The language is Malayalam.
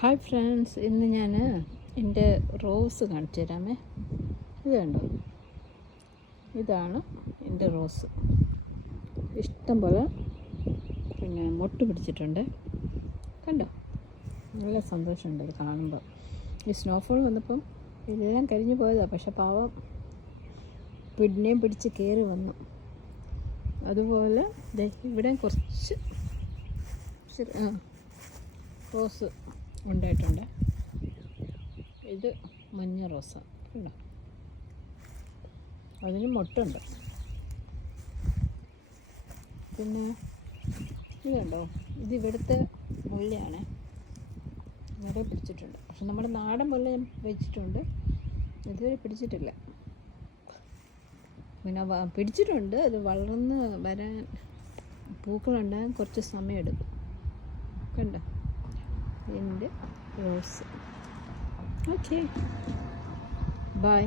ഹായ് ഫ്രണ്ട്സ്, ഇന്ന് ഞാൻ എൻ്റെ റോസ് കാണിച്ചു തരാമേ. ഇത് കണ്ടോ, ഇതാണ് എൻ്റെ റോസ്. ഇഷ്ടം പോലെ മൊട്ട് പിടിച്ചിട്ടുണ്ട്. കണ്ടോ, നല്ല സന്തോഷമുണ്ട് ഇത് കാണുമ്പോൾ. ഈ സ്നോഫോൾ വന്നപ്പം എല്ലാം കരിഞ്ഞു പോയതാണ്, പക്ഷെ പാവം പിന്നെയും പിടിച്ച് കയറി വന്നു. അതുപോലെ ഇവിടെ കുറച്ച് റോസ് ഉണ്ടായിട്ടുണ്ട്. ഇത് മഞ്ഞ റോസ കണ്ടോ, അതിന് മൊട്ടുണ്ട്. പിന്നെ ഇത് കണ്ടോ, ഇത് ഇവിടുത്തെ മുല്ലയാണ്, നിറയെ പിടിച്ചിട്ടുണ്ട്. പക്ഷെ നമ്മുടെ നാടൻ മുല്ല ഞാൻ വെച്ചിട്ടുണ്ട്, ഇതുവരെ പിടിച്ചിട്ടില്ല. പിന്നെ പിടിച്ചിട്ടുണ്ട്, അത് വളർന്ന് വരാൻ പൂക്കളുണ്ടാകാൻ കുറച്ച് സമയമെടുക്കും. കണ്ടോ എൻ്റെ റോസ്. Okay, by.